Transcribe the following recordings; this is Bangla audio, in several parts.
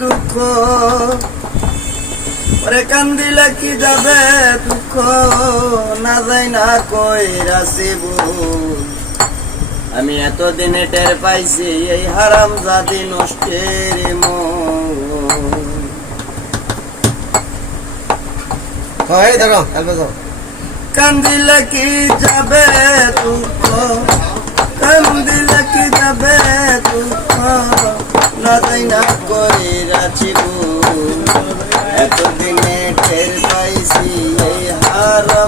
দুঃখ। ওরে কান্দিলে কি যাবে দুঃখ? না যাই না কই রাসিব আমি এতদিনে টের পাইছি এই হারাম জাতি নষ্টের কান্দিলে কি যাবে দুঃখ?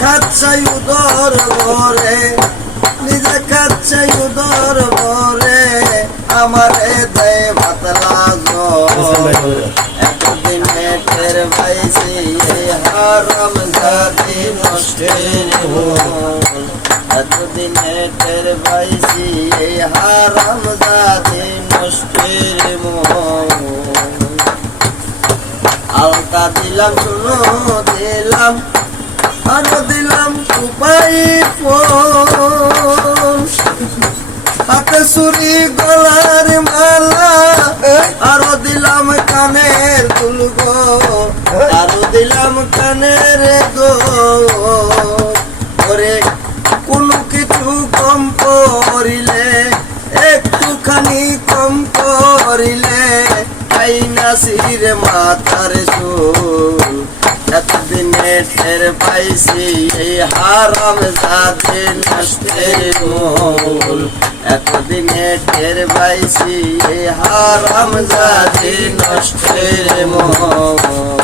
খাচ্ছে উদর ভরে, নিজে খাচ্ছে উদর ভরে, আমারে দেয় ভাতলা এতদিনে টের পাইছি হারাম জাতি নষ্টের এতদিনে টের পাইছি হারাম জাতি নষ্টের আলতা দিলাম শুনো দিলাম আরও দিলাম উপায় হাতে সুরি গলার মালা, আরও দিলাম কানের তুলগো আরও দিলাম কানের গো। ওরে, কোনো কিছু কম করিলে, একটুখানি কম করিলে আইনাসির মাথার চুল এতদিনে টের পাইছি এই হারাম জাতে নষ্টের মূল এতদিনে টের পাইছি এই হারাম জাতে নষ্টের মূল